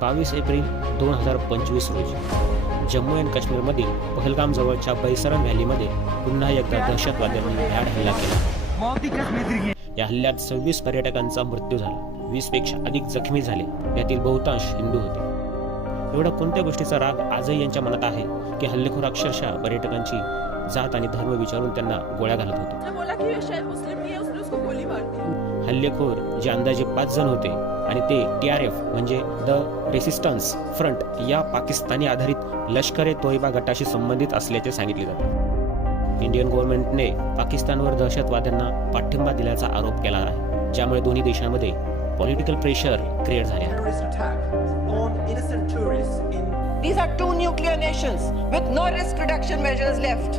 बावीस एप्रिल दोन हजार पंचवीस रोजी. जम्मू अँड काश्मीरमधील पहलगाम जवळच्या बैसरन व्हॅलीमध्ये पुन्हा एकदा दहशतवाद्यांनी भ्याड हल्ला केला. या हल्ल्यात सव्वीस पर्यटकांचा मृत्यू झाला. वीसपेक्षा अधिक जखमी झाले. यातील बहुतांश हिंदू होते. एवढा कोणत्या गोष्टीचा राग आजही यांच्या मनात आहे की हल्लेखोर अक्षरशः पर्यटकांची जात आणि धर्म विचारून त्यांना गोळ्या घालत होते? हल्लेखोर जे अंदाजे पाच जण होते आणि ते टी आर एफ म्हणजे द रेसिस्टन्स फ्रंट या पाकिस्तानी आधारित लष्कर ए तोयबा गटाशी संबंधित असल्याचे सांगितले जाते इंडियन गव्हर्नमेंटने पाकिस्तानवर दहशतवाद्यांना पाठिंबा दिल्याचा आरोप केला आहे ज्यामुळे दोन्ही देशांमध्ये पॉलिटिकल प्रेशर क्रिएट झाले आहे These are two nuclear nations with no risk reduction measures left.